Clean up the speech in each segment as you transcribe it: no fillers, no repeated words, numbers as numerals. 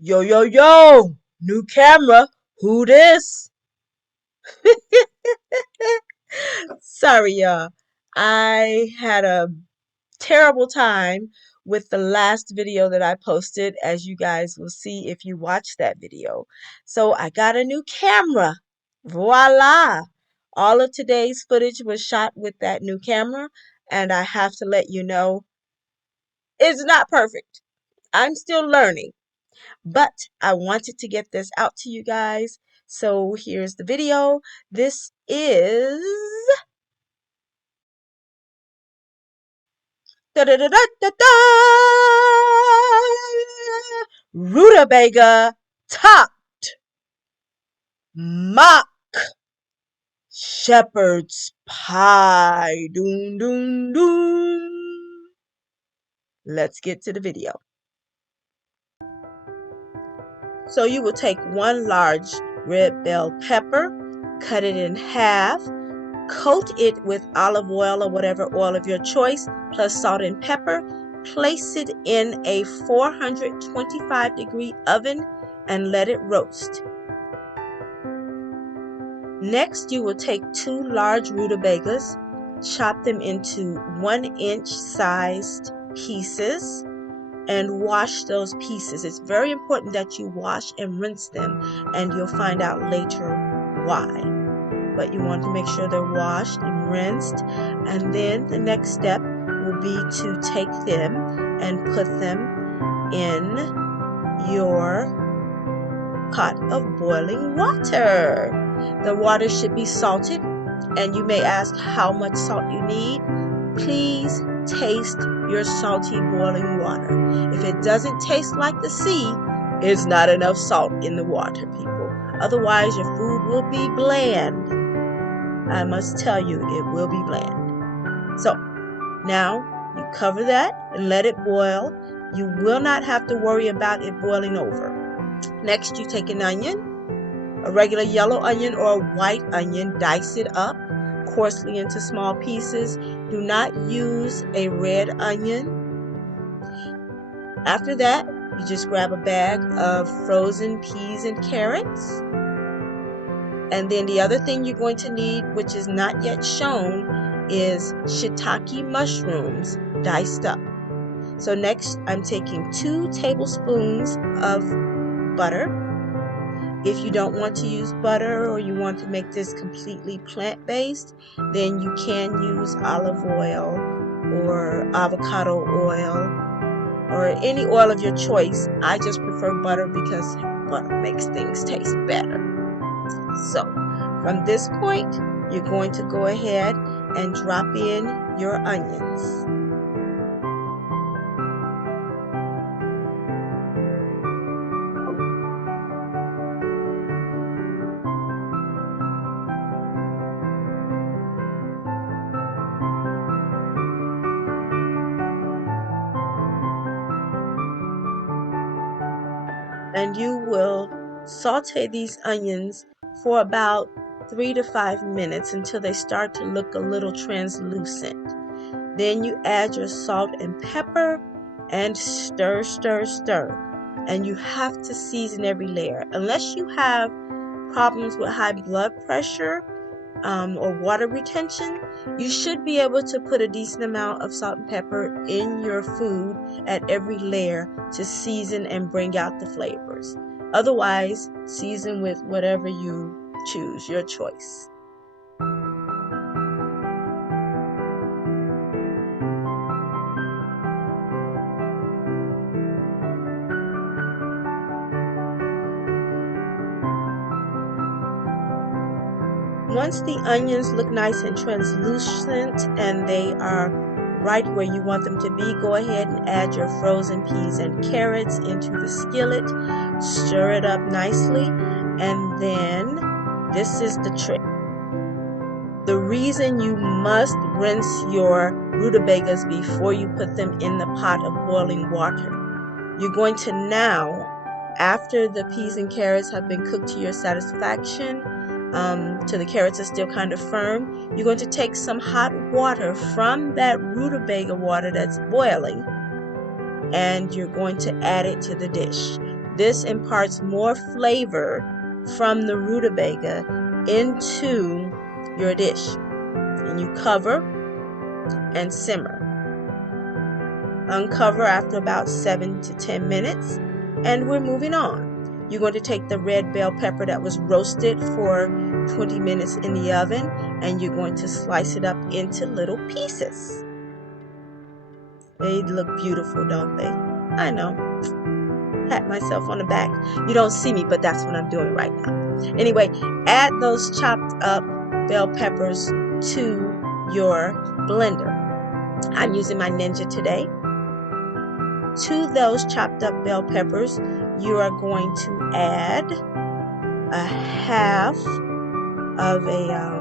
Yo, yo, yo! New camera. Who this? Sorry, y'all. I had a terrible time with the last video that I posted, as you guys will see if you watch that video. So I got a new camera. Voila! All of today's footage was shot with that new camera, and I have to let you know it's not perfect. I'm still learning. But I wanted to get this out to you guys. So here's the video. This is da da da da da da Rutabaga topped mock shepherd's pie. Doom doom doom. Let's get to the video. So you will take one large red bell pepper, cut it in half, coat it with olive oil or whatever oil of your choice, plus salt and pepper. Place it in a 425-degree oven and let it roast. Next, you will take two large rutabagas, chop them into 1-inch sized pieces, and wash those pieces. It's very important that you wash and rinse them, and you'll find out later why. But you want to make sure they're washed and rinsed. And then the next step will be to take them and put them in your pot of boiling water. The water should be salted, and you may ask how much salt you need. Please taste your salty boiling water. If it doesn't taste like the sea, it's not enough salt in the water, people. Otherwise, your food will be bland. I must tell you, it will be bland. So now you cover that and let it boil. You will not have to worry about it boiling over. Next, you take an onion, a regular yellow onion or a white onion, dice it up coarsely into small pieces. Do not use a red onion. After that, you just grab a bag of frozen peas and carrots. And then the other thing you're going to need, which is not yet shown, is shiitake mushrooms diced up. So next, I'm taking 2 tablespoons of butter. If you don't want to use butter or you want to make this completely plant-based, then you can use olive oil or avocado oil or any oil of your choice. I just prefer butter because butter makes things taste better. So from this point, you're going to go ahead and drop in your onions. And you will saute these onions for about 3 to 5 minutes until they start to look a little translucent. Then you add your salt and pepper and stir, stir, stir. And you have to season every layer. Unless you have problems with high blood pressure or water retention, you should be able to put a decent amount of salt and pepper in your food at every layer to season and bring out the flavors. Otherwise, season with whatever you choose, your choice. Once the onions look nice and translucent and they are right where you want them to be, go ahead and add your frozen peas and carrots into the skillet. Stir it up nicely, and then this is the trick. The reason you must rinse your rutabagas before you put them in the pot of boiling water. You're going to now, after the peas and carrots have been cooked to your satisfaction, till the carrots are still kind of firm, you're going to take some hot water from that rutabaga water that's boiling, and you're going to add it to the dish. This imparts more flavor from the rutabaga into your dish. And you cover and simmer. Uncover after about 7 to 10 minutes, and we're moving on. You're going to take the red bell pepper that was roasted for 20 minutes in the oven, and you're going to slice it up into little pieces. They look beautiful, don't they? I know. Pat myself on the back. You don't see me, but that's what I'm doing right now. Anyway, add those chopped up bell peppers to your blender. I'm using my Ninja today. To those chopped up bell peppers, you are going to add a half of a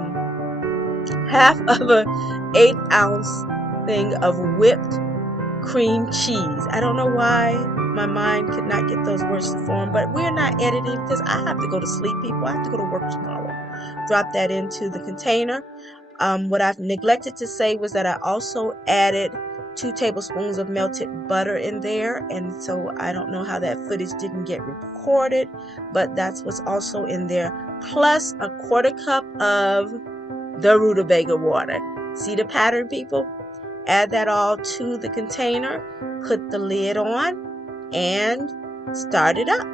8-ounce thing of whipped cream cheese. I don't know why my mind could not get those words to form, but we're not editing because I have to go to sleep, people. I have to go to work tomorrow. Drop that into the container. What I've neglected to say was that I also added 2 tablespoons of melted butter in there, and so I don't know how that footage didn't get recorded, but that's what's also in there, plus a 1/4 cup of the rutabaga water. See the pattern, people? Add that all to the container, put the lid on, and start it up.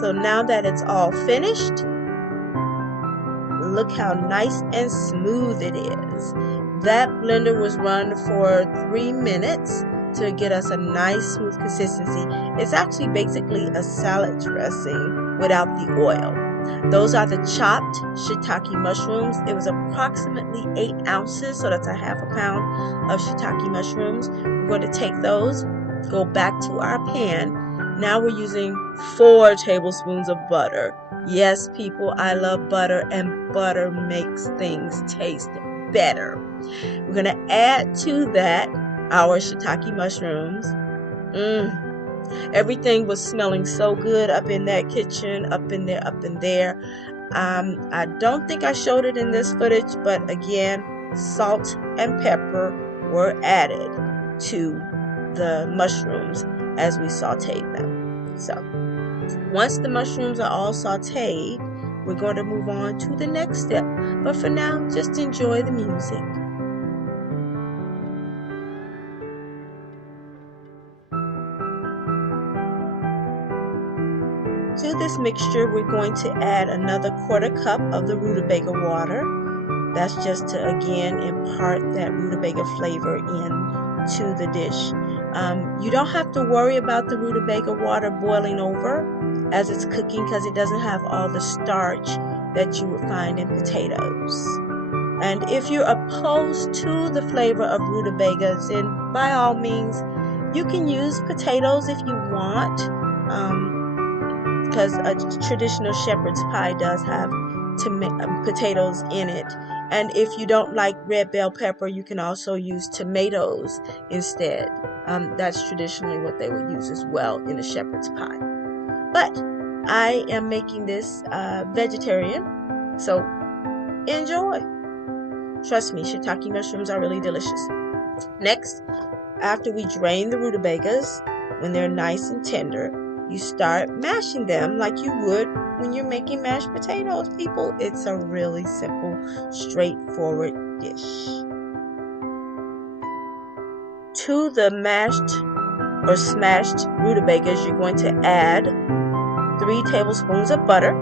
So now that it's all finished, look how nice and smooth it is. That blender was run for 3 minutes to get us a nice smooth consistency. It's actually basically a salad dressing without the oil. Those are the chopped shiitake mushrooms. It was approximately 8 ounces, so that's a half a pound of shiitake mushrooms. We're going to take those, go back to our pan. Now we're using 4 tablespoons of butter. Yes, people, I love butter, and butter makes things taste better. We're going to add to that our shiitake mushrooms. Everything was smelling so good up in that kitchen, up in there. I don't think I showed it in this footage, but again, salt and pepper were added to the mushrooms as we sauteed them. So once the mushrooms are all sauteed, we're going to move on to the next step. But for now, just enjoy the music. To this mixture, we're going to add another 1/4 cup of the rutabaga water. That's just to, again, impart that rutabaga flavor into the dish. You don't have to worry about the rutabaga water boiling over as it's cooking because it doesn't have all the starch that you would find in potatoes. And if you're opposed to the flavor of rutabagas, then by all means, you can use potatoes if you want, because a traditional shepherd's pie does have potatoes in it. And if you don't like red bell pepper, you can also use tomatoes instead. That's traditionally what they would use as well in a shepherd's pie. But I am making this vegetarian, so enjoy. Trust me, shiitake mushrooms are really delicious. Next, after we drain the rutabagas, when they're nice and tender, you start mashing them like you would when you're making mashed potatoes, people. It's a really simple, straightforward dish. To the mashed or smashed rutabagas, you're going to add 3 tablespoons of butter.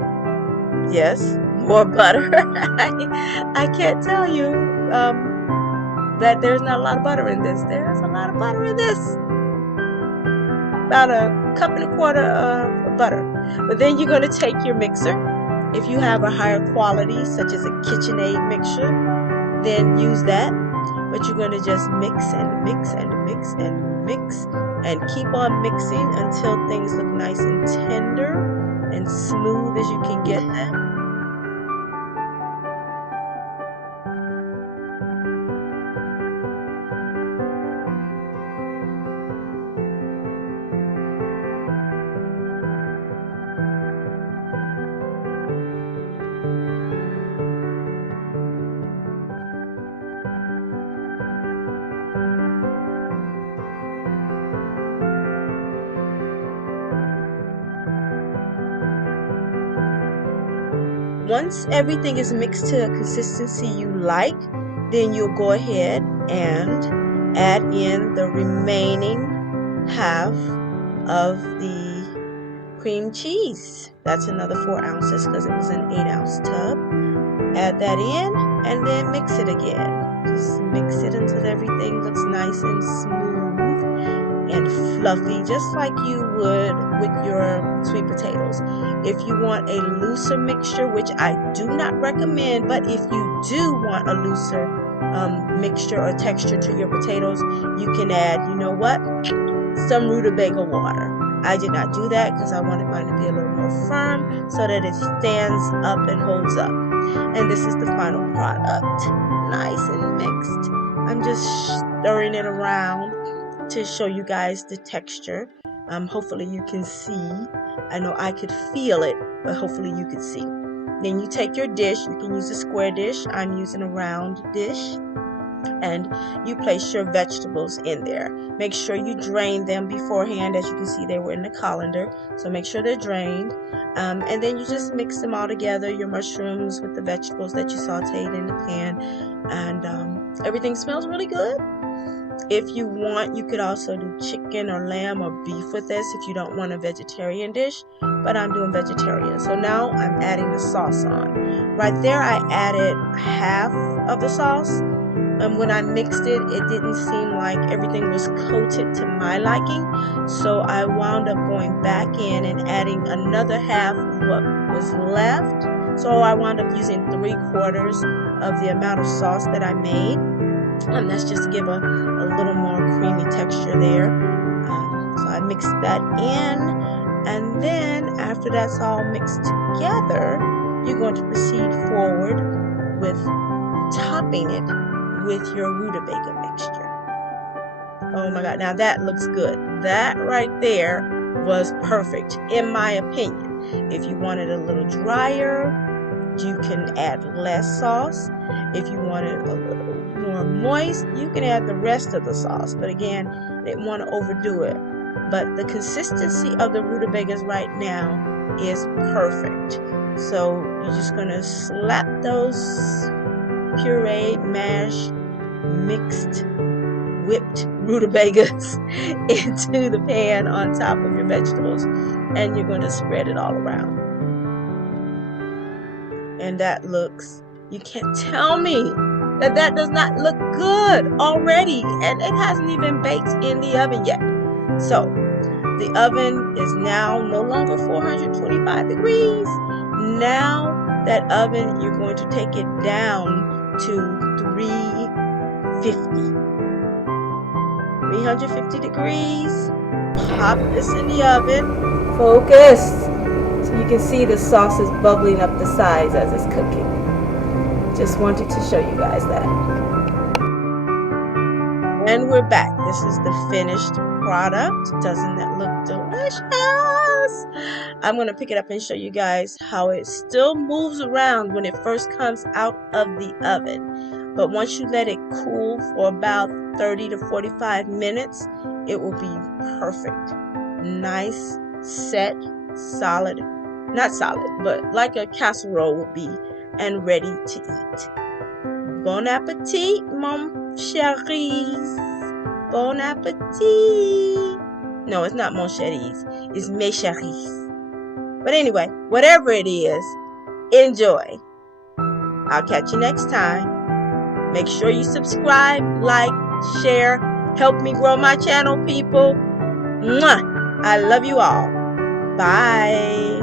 Yes, more butter. I can't tell you that there's not a lot of butter in this. There's a lot of butter in this. About a 1.25 cups of butter. But then you're going to take your mixer. If you have a higher quality, such as a KitchenAid mixer, then use that. But you're going to just mix and mix and mix and mix and keep on mixing until things look nice and tender and smooth as you can get them. Once everything is mixed to a consistency you like, then you'll go ahead and add in the remaining half of the cream cheese. That's another 4 ounces because it was an 8-ounce tub. Add that in and then mix it again. Just mix it until everything looks nice and smooth and fluffy, just like you would with your sweet potatoes. If you want a looser mixture, which I do not recommend, but if you do want a looser mixture or texture to your potatoes, you can add, you know what, some rutabaga water. I did not do that because I wanted mine to be a little more firm so that it stands up and holds up. And this is the final product, nice and mixed. I'm just stirring it around to show you guys the texture. Hopefully you can see. I know I could feel it, but hopefully you could see. Then you take your dish. You can use a square dish. I'm using a round dish. And you place your vegetables in there. Make sure you drain them beforehand. As you can see, they were in the colander, so make sure they're drained. And then you just mix them all together, your mushrooms with the vegetables that you sauteed in the pan, and everything smells really good. If you want, you could also do chicken or lamb or beef with this if you don't want a vegetarian dish, but I'm doing vegetarian. So now I'm adding the sauce on. Right there I added half of the sauce. And when I mixed it, it didn't seem like everything was coated to my liking. So I wound up going back in and adding another half of what was left. So I wound up using 3/4 of the amount of sauce that I made. And that's just to give a little more creamy texture there. So I mixed that in. And then after that's all mixed together, you're going to proceed forward with topping it with your rutabaga mixture. Oh my God, now that looks good. That right there was perfect, in my opinion. If you want it a little drier, you can add less sauce. If you want it a little more moist, you can add the rest of the sauce. But again, I didn't want to overdo it. But the consistency of the rutabagas right now is perfect. So you're just going to slap those pureed, mashed, mixed, whipped rutabagas into the pan on top of your vegetables, and you're going to spread it all around. And that looks, you can't tell me that that does not look good already, and it hasn't even baked in the oven yet. So the oven is now no longer 425 degrees. Now that oven, you're going to take it down to 350 degrees. Pop this in the oven. Focus. So you can see the sauce is bubbling up the sides as it's cooking. Just wanted to show you guys that. And we're back. This is the finished product. Doesn't that look delicious? I'm going to pick it up and show you guys how it still moves around when it first comes out of the oven. But once you let it cool for about 30 to 45 minutes, it will be perfect. Nice, set, solid. Not solid, but like a casserole would be, and ready to eat. Bon appetit, mon chéris. Bon appetit. No, it's not mon chéris. It's mes chéris. But anyway, whatever it is, enjoy. I'll catch you next time. Make sure you subscribe, like, share. Help me grow my channel, people. Mwah! I love you all. Bye.